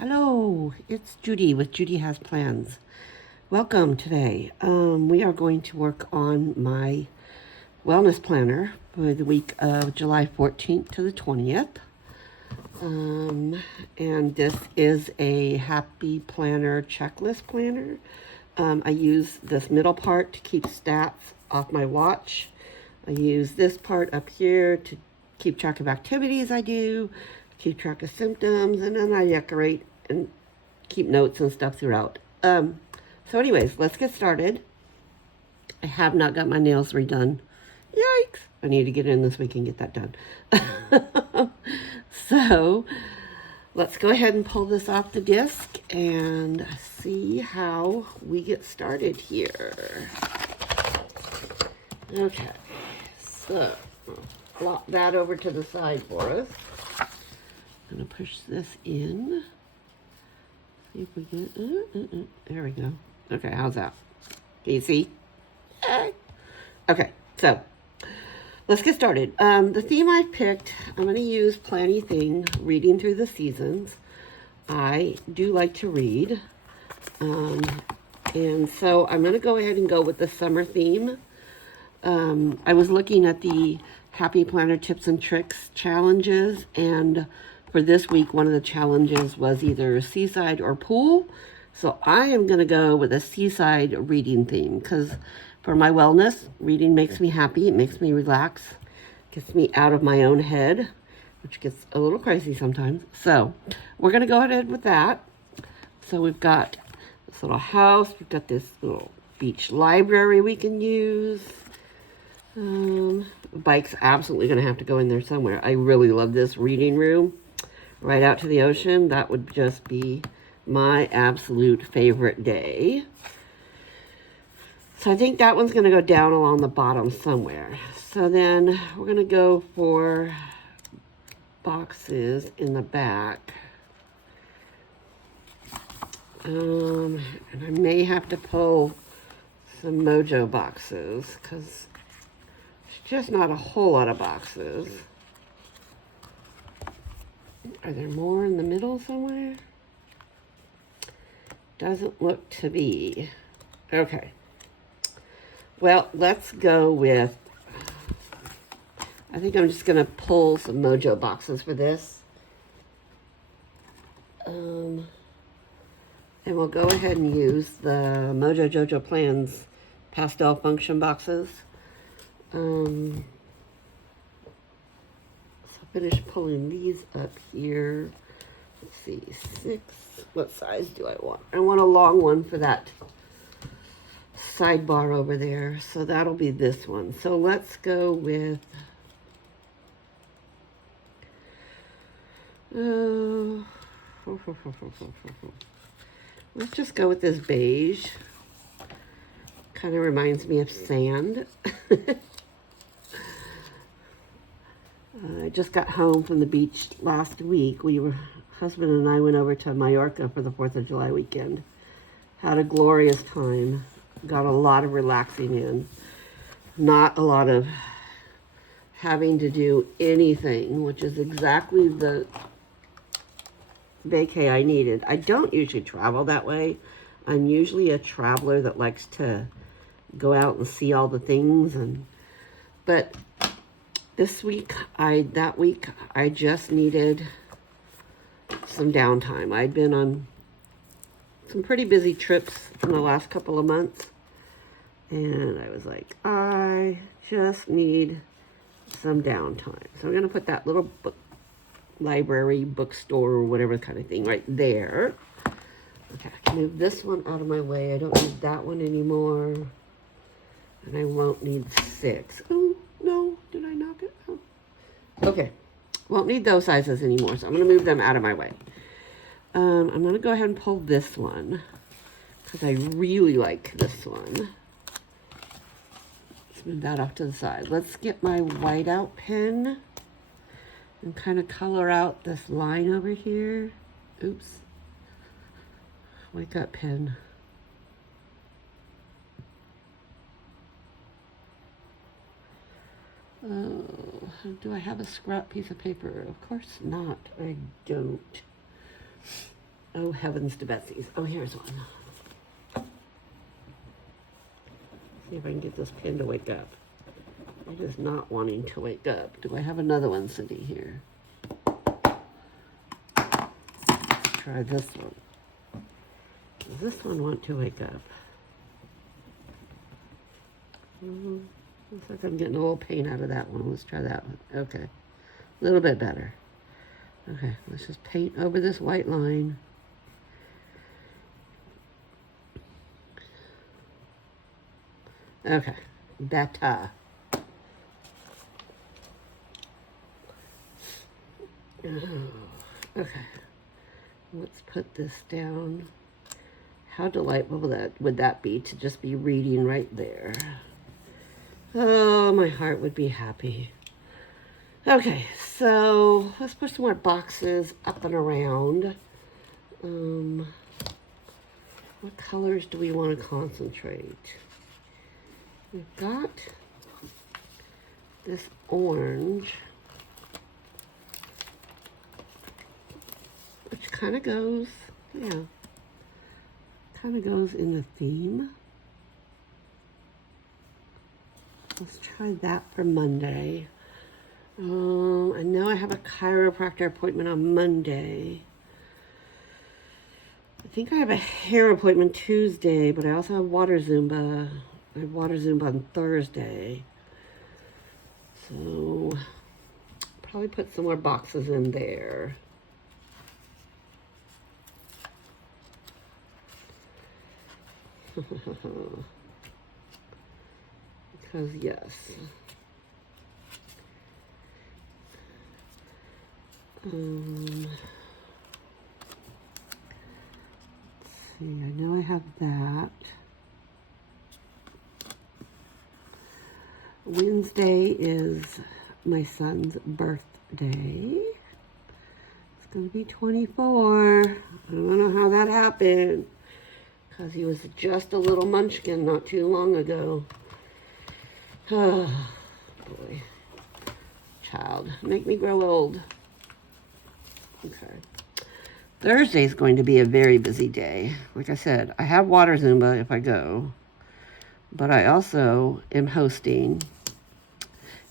Hello, it's Judy with Judy Has Plans. Welcome today. We are going to work on my wellness planner for the week of July 14th to the 20th. And this is a happy planner checklist planner. I use this middle part to keep stats off my watch. I use this part up here to keep track of activities I do, keep track of symptoms, and then I decorate and keep notes and stuff throughout. So anyways, let's get started. I have not got my nails redone. Yikes! I need to get in this week and get that done. So let's go ahead and pull this off the disc and see how we get started here. Okay, so flop that over to the side for us. I'm going to push this in. See if we get, there we go. Okay, how's that? Can you see? Okay, so let's get started. The theme I picked, I'm going to use Planny Thing, Reading Through the Seasons. I do like to read. And so I'm going to go ahead and go with the summer theme. I was looking at the Happy Planner Tips and Tricks challenges, and for this week, one of the challenges was either seaside or pool. So I am going to go with a seaside reading theme because for my wellness, reading makes me happy. It makes me relax, gets me out of my own head, which gets a little crazy sometimes. So we're going to go ahead with that. So we've got this little house. We've got this little beach library we can use. Bike's absolutely going to have to go in there somewhere. I really love this reading room right out to the ocean. That would just be my absolute favorite day. So I think that one's going to go down along the bottom somewhere. So then we're going to go for boxes in the back. And I may have to pull some Mojo boxes because it's just not a whole lot of boxes. Are there more in the middle somewhere? Doesn't look to be. Okay. Well, let's go with, I think I'm just going to pull some Mojo boxes for this. And we'll go ahead and use the Mojo Jojo Plans pastel function boxes. So finish pulling these up here. Let's see, 6. What size do I want? I want a long one for that sidebar over there. So that'll be this one. So let's go with let's just go with this beige. Kind of reminds me of sand. I just got home from the beach last week. Husband and I went over to Mallorca for the 4th of July weekend. Had a glorious time. Got a lot of relaxing in. Not a lot of having to do anything, which is exactly the vacay I needed. I don't usually travel that way. I'm usually a traveler that likes to go out and see all the things, but this week, that week, I just needed some downtime. I'd been on some pretty busy trips in the last couple of months, and I was like, I just need some downtime. So I'm going to put that little book library, bookstore, or whatever kind of thing right there. Okay, I can move this one out of my way. I don't need that one anymore. And I won't need 6. Oh, no. Did I knock it? Oh. Okay. Won't need those sizes anymore, so I'm going to move them out of my way. I'm going to go ahead and pull this one because I really like this one. Let's move that off to the side. Let's get my whiteout pen and kind of color out this line over here. Oops. Wake up, pen. Do I have a scrap piece of paper? Of course not. I don't. Oh, heavens to Betsy's. Oh, here's one. See if I can get this pin to wake up. It is not wanting to wake up. Do I have another one sitting here? Let's try this one. Does this one want to wake up? Looks like I'm getting a little pain out of that one. Let's try that one. Okay. A little bit better. Okay, let's just paint over this white line. Okay, better. Okay, let's put this down. How delightful would that be to just be reading right there? Oh, my heart would be happy. Okay, so let's put some more boxes up and around. What colors do we want to concentrate? We've got this orange, which kind of goes, yeah, kind of goes in the theme. Let's try that for Monday. I know I have a chiropractor appointment on Monday. I think I have a hair appointment Tuesday, but I also have water Zumba. I have water Zumba on Thursday. So, probably put some more boxes in there. Because, yes. Let's see, I know I have that. Wednesday is my son's birthday. It's going to be 24. I don't know how that happened, because he was just a little munchkin not too long ago. Oh, boy. Child, make me grow old. Okay. Thursday is going to be a very busy day. Like I said, I have water Zumba if I go, but I also am hosting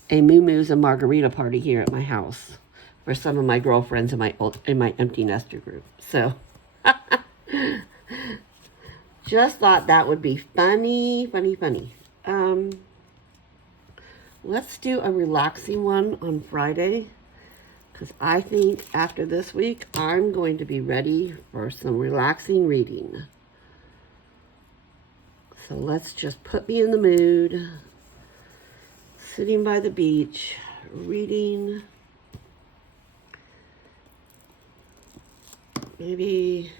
a Moo-Moos and Margarita party here at my house for some of my girlfriends in my empty nester group. So, just thought that would be funny. Let's do a relaxing one on Friday, because I think after this week, I'm going to be ready for some relaxing reading. So let's just put me in the mood, sitting by the beach, reading, maybe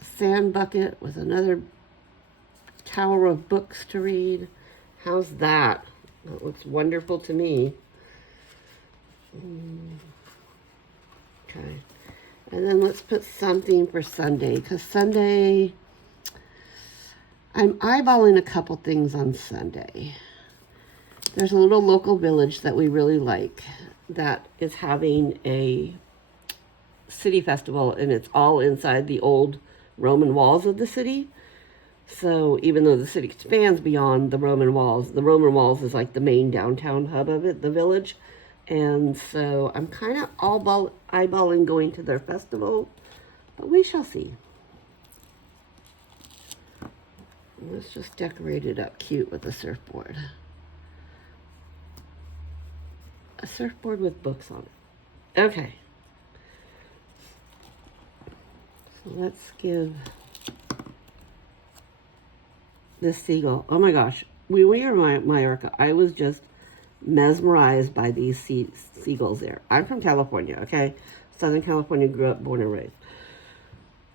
a sand bucket with another tower of books to read. How's that? That looks wonderful to me. Okay. And then let's put something for Sunday, because Sunday, I'm eyeballing a couple things on Sunday. There's a little local village that we really like that is having a city festival, and it's all inside the old Roman walls of the city. So even though the city expands beyond the Roman Walls is like the main downtown hub of it, the village. And so I'm kind of eyeballing going to their festival, but we shall see. Let's just decorate it up cute with a surfboard. A surfboard with books on it. Okay. So let's give this seagull. Oh my gosh. We were in Mallorca. I was just mesmerized by these seagulls there. I'm from California, okay? Southern California, grew up, born and raised.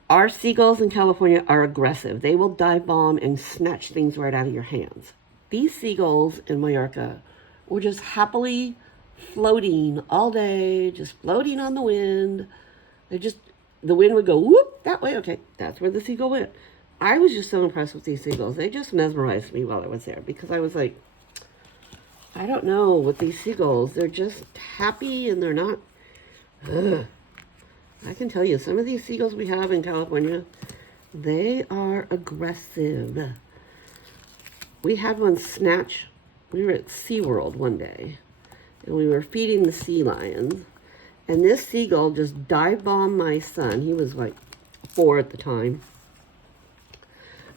Our seagulls in California are aggressive. They will dive bomb and snatch things right out of your hands. These seagulls in Mallorca were just happily floating all day, just floating on the wind. The wind would go whoop that way. Okay, that's where the seagull went. I was just so impressed with these seagulls. They just mesmerized me while I was there, because I was like, I don't know, with these seagulls, they're just happy and they're not, I can tell you, some of these seagulls we have in California, they are aggressive. We had one snatch. We were at SeaWorld one day, and we were feeding the sea lions, and this seagull just dive bombed my son. He was like 4 at the time.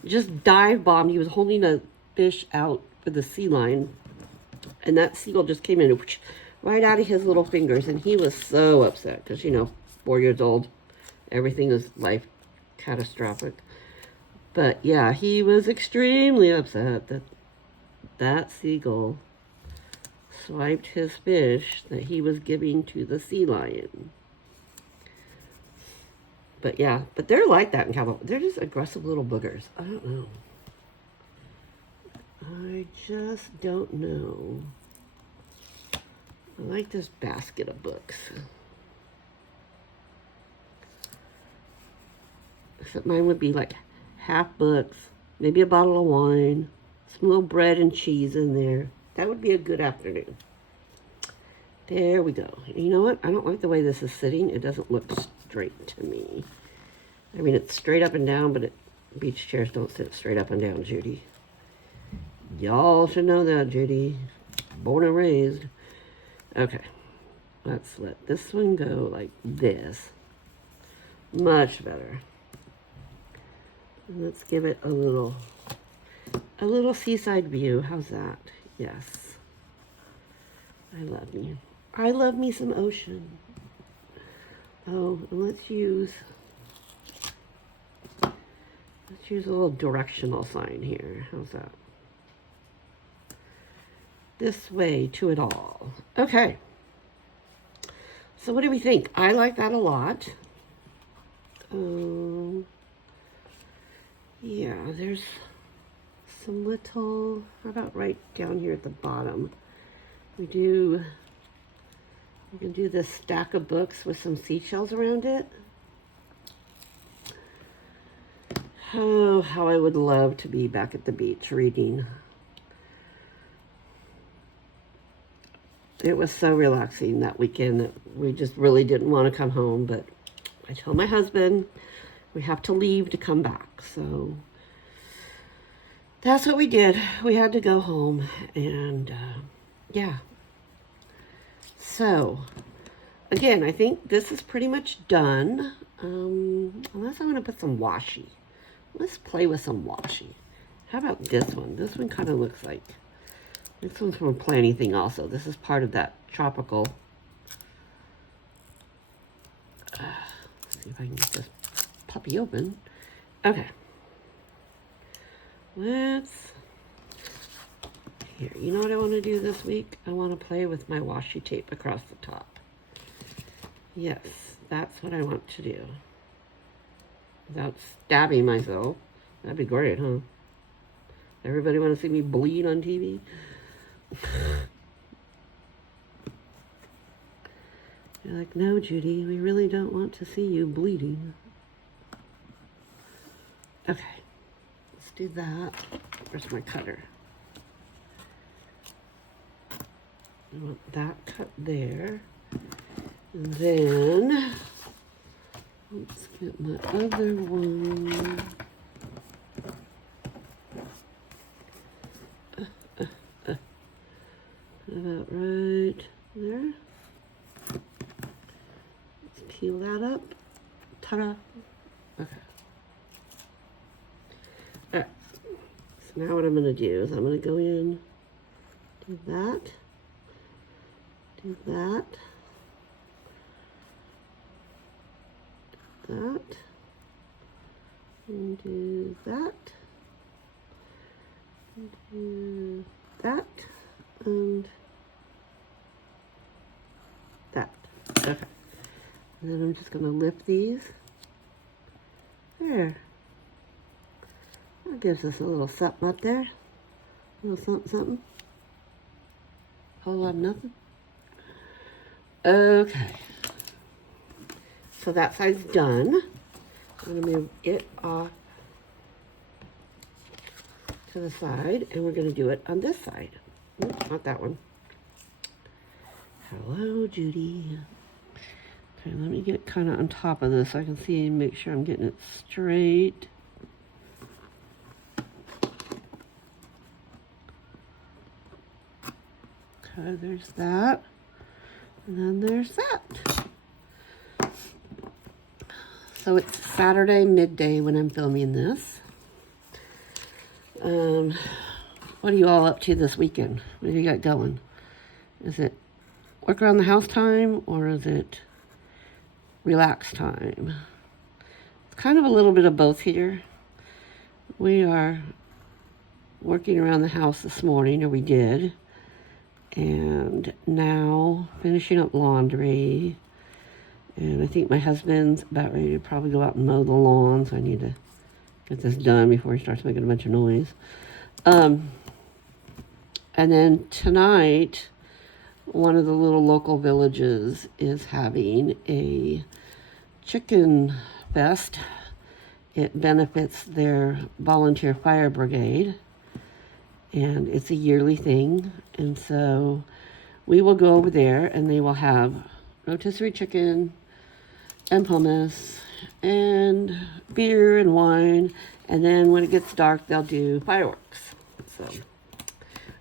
Just dive bombed. He was holding a fish out for the sea lion, and that seagull just came in right out of his little fingers, and he was so upset because, you know, 4 years old, everything is life catastrophic. But yeah, he was extremely upset that that seagull swiped his fish that he was giving to the sea lion. But yeah, but they're like that in California. They're just aggressive little boogers. I don't know. I just don't know. I like this basket of books. Except mine would be like half books, maybe a bottle of wine, some little bread and cheese in there. That would be a good afternoon. There we go. You know what? I don't like the way this is sitting. It doesn't look straight to me. I mean, it's straight up and down, but beach chairs don't sit straight up and down, Judy. Y'all should know that, Judy. Born and raised. Okay. Let's let this one go like this. Much better. And let's give it a little seaside view. How's that? Yes. I love me. I love me some ocean. Oh, and let's use a little directional sign here. How's that? This way to it all. Okay. So what do we think? I like that a lot. Yeah, there's some little, how about right down here at the bottom? We can do this stack of books with some seashells around it. Oh, how I would love to be back at the beach reading. It was so relaxing that weekend that we just really didn't want to come home, but I told my husband we have to leave to come back. So that's what we did. We had to go home, and yeah. So again, I think this is pretty much done. Unless I want to put some washi. Let's play with some washi. How about this one? This one kind of looks like, this one's from a planty thing also. This is part of that tropical. Let's see if I can get this puppy open. Okay. Let's, here, you know what I want to do this week? I want to play with my washi tape across the top. Yes, that's what I want to do. Without stabbing myself. That'd be great, huh? Everybody want to see me bleed on TV? You're like, no, Judy, we really don't want to see you bleeding. Okay, let's do that. Where's my cutter? I want that cut there. And then, let's get my other one. About right there. Let's peel that up. Ta-da. Okay. Alright. So now what I'm going to do is I'm going to go in, do that, do that, that, and do that, and do that, and that. Okay. And then I'm just going to lift these. There. That gives us a little something up there. A little something, something. Whole lot of nothing. Okay. So that side's done. I'm going to move it off to the side, and we're going to do it on this side. Oops, not that one. Hello, Judy. Okay, let me get kind of on top of this so I can see and make sure I'm getting it straight. Okay, there's that. And then there's that. So it's Saturday midday when I'm filming this. What are you all up to this weekend? What do you got going? Is it work around the house time or is it relax time? It's kind of a little bit of both here. We are working around the house this morning, or we did. And now finishing up laundry. And I think my husband's about ready to probably go out and mow the lawn, so I need to get this done before he starts making a bunch of noise. And then tonight, one of the little local villages is having a chicken fest. It benefits their volunteer fire brigade, and it's a yearly thing. And so we will go over there, and they will have rotisserie chicken and hummus and beer and wine. And then when it gets dark, they'll do fireworks. So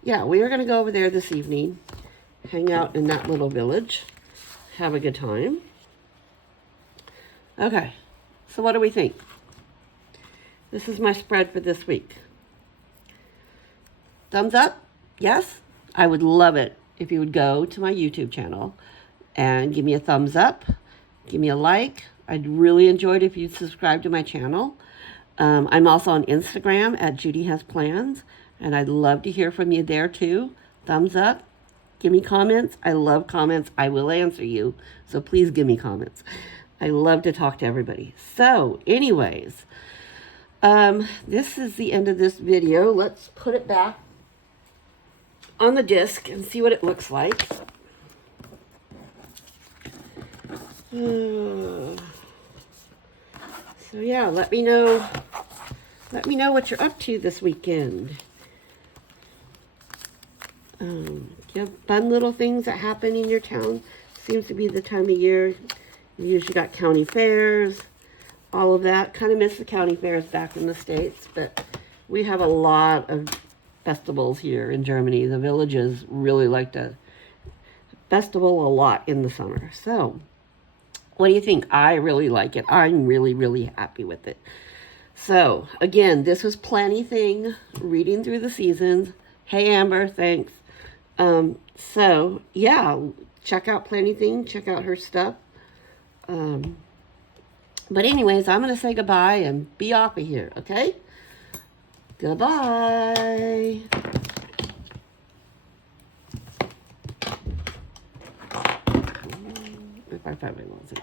yeah, we are going to go over there this evening, hang out in that little village, have a good time. Okay, so what do we think? This is my spread for this week. Thumbs up? Yes? I would love it if you would go to my YouTube channel and give me a thumbs up, give me a like. I'd really enjoy it if you'd subscribe to my channel. I'm also on Instagram at Judy Has Plans, and I'd love to hear from you there too. Thumbs up, give me comments. I love comments. I will answer you, so please give me comments. I love to talk to everybody. So anyways, this is the end of this video. Let's put it back on the disc and see what it looks like. So yeah, let me know what you're up to this weekend. You have fun little things that happen in your town. Seems to be the time of year. You usually got county fairs, all of that. Kind of miss the county fairs back in the States, but we have a lot of festivals here in Germany. The villages really like to festival a lot in the summer. So what do you think? I really like it. I'm really, really happy with it. So, again, this was Planny Thing, reading through the seasons. Hey, Amber, thanks. So, yeah, check out Planny Thing. Check out her stuff. But anyways, I'm going to say goodbye and be off of here, okay? Goodbye. If I find my wallet.